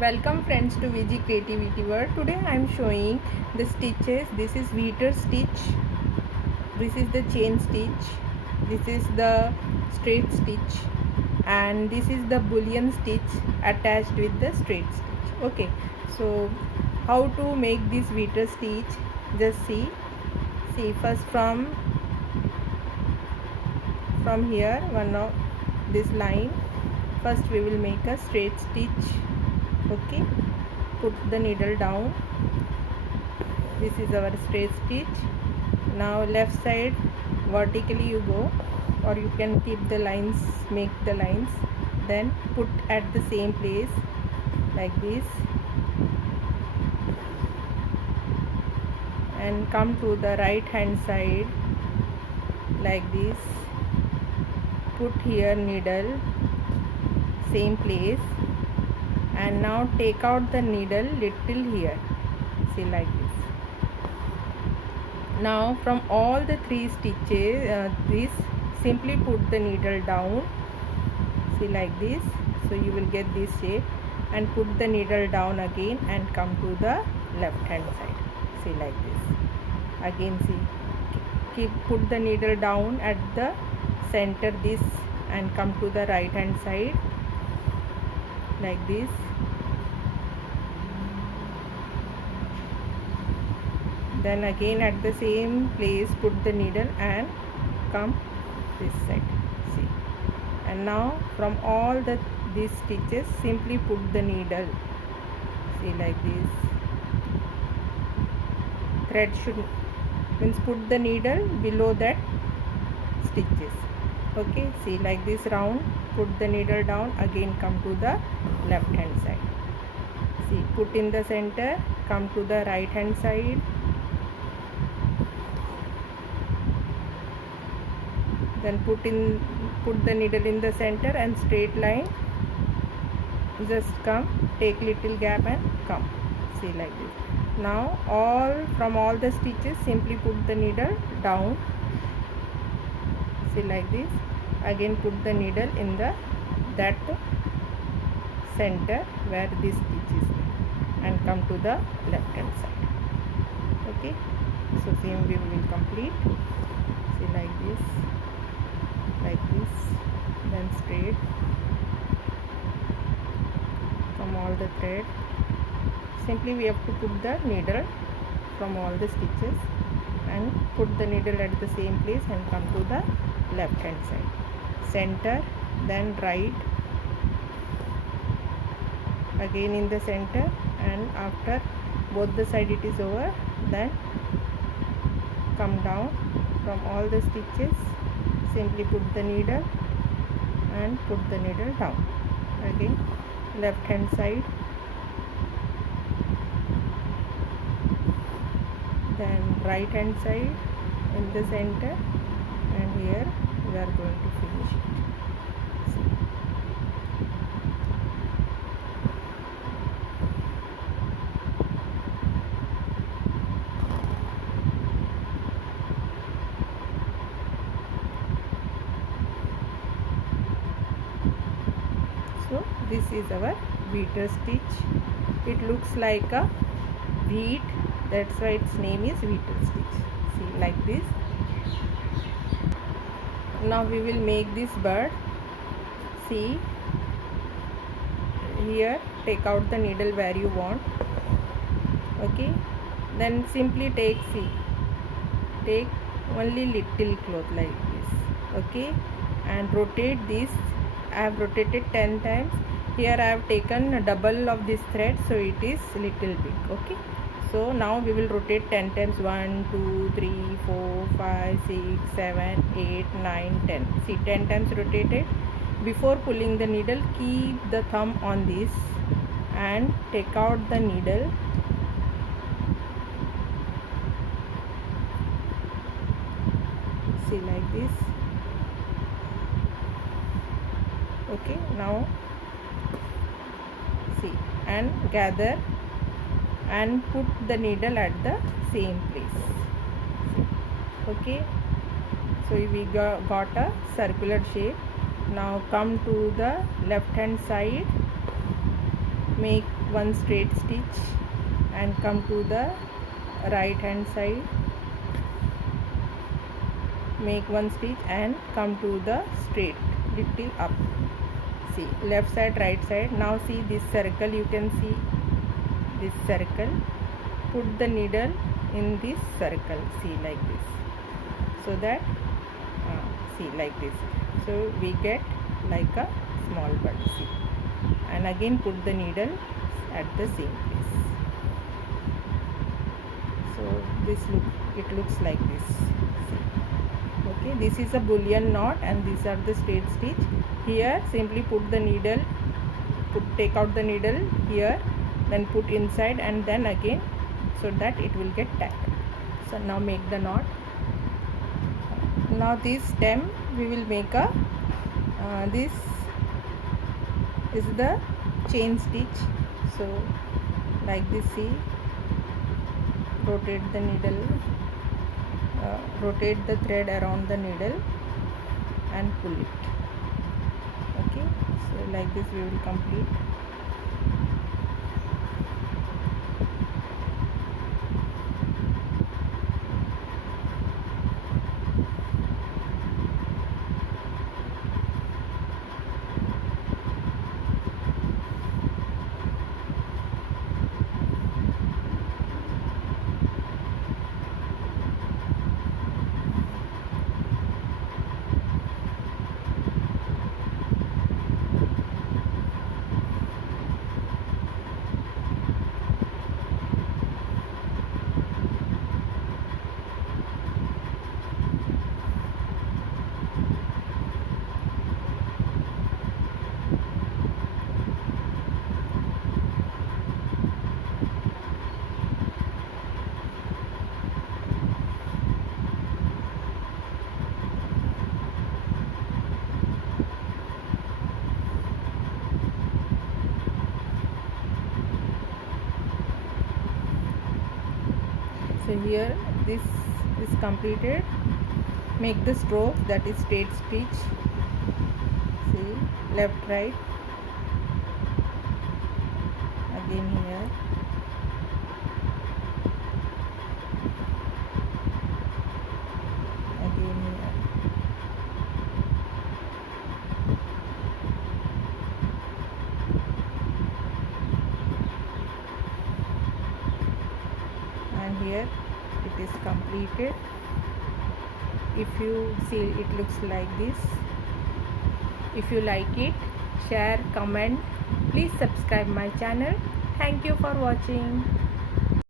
Welcome friends to VG Creativity World. Today I am showing the stitches. This is Veter stitch. This is the chain stitch. This is the straight stitch. And this is the bullion stitch attached with the straight stitch. Okay. So how to make this Veter stitch? Just see. See first from here one of this line. First we will make a straight stitch. Okay, put the needle down. This is our straight stitch. Now left side vertically you go, or you can keep the lines, make the lines, then put at the same place like this and come to the right hand side like this. Put here needle, same place, and now take out the needle little here, see like this. Now from all the three stitches, this simply put the needle down, see like this. So you will get this shape, and put the needle down again and come to the left hand side, see like this. Again see, put the needle down at the center this and come to the right hand side like this. Then again at the same place put the needle and come this side, see. And now from all these stitches simply put the needle, see like this. Thread should means put the needle below that stitches. Okay, see like this round, put the needle down, again come to the left hand side, see, put in the center, come to the right hand side, then put the needle in the center and straight line, just come, take little gap and come, see like this. Now from all the stitches simply put the needle down, see like this. Again put the needle in that center where this stitch is and come to the left hand side. Okay, so same way we will complete, see like this, then straight from all the thread. Simply we have to put the needle from all the stitches and put the needle at the same place and come to the left hand side, center, then right, again in the center, and after both the side it is over, then come down from all the stitches, simply put the needle and put the needle down, again left hand side, then right hand side in the center, and here we are going to finish it. So this is our Veter stitch. It looks like a wheat, that's why its name is Veter stitch. See like this. Now we will make this bird. See here, take out the needle where you want. Okay, then simply take only little cloth like this. Okay, and rotate this. I have rotated 10 times. Here I have taken double of this thread, so it is little big. Okay, so now we will rotate 10 times. 1 2 3 4 5 6 7 8 9 10. See, 10 times rotated. Before pulling the needle, keep the thumb on this and take out the needle. See like this. Okay, now see, and gather and put the needle at the same place. Okay, so we got a circular shape. Now come to the left hand side make one straight stitch and come to the right hand side, make one stitch and come to the straight little up. See, left side, right side. Now see this circle, you can see this circle, put the needle in this circle, see like this, so that see like this, so we get like a small bird. See, and again put the needle at the same place. So this looks like this. See. Okay, this is a bullion knot and these are the straight stitch. Here simply put the needle, take out the needle here, then put inside and then again, so that it will get tied. So now make the knot. Now this stem we will make a this is the chain stitch. So like this, see, rotate the needle, rotate the thread around the needle and pull it. Okay, so like this we will complete. So here this is completed. Make the stroke, that is straight stitch. See, left, right, again here, again here, and here it is completed. If you see, it looks like this. If you like it, share, comment, please subscribe my channel. Thank you for watching.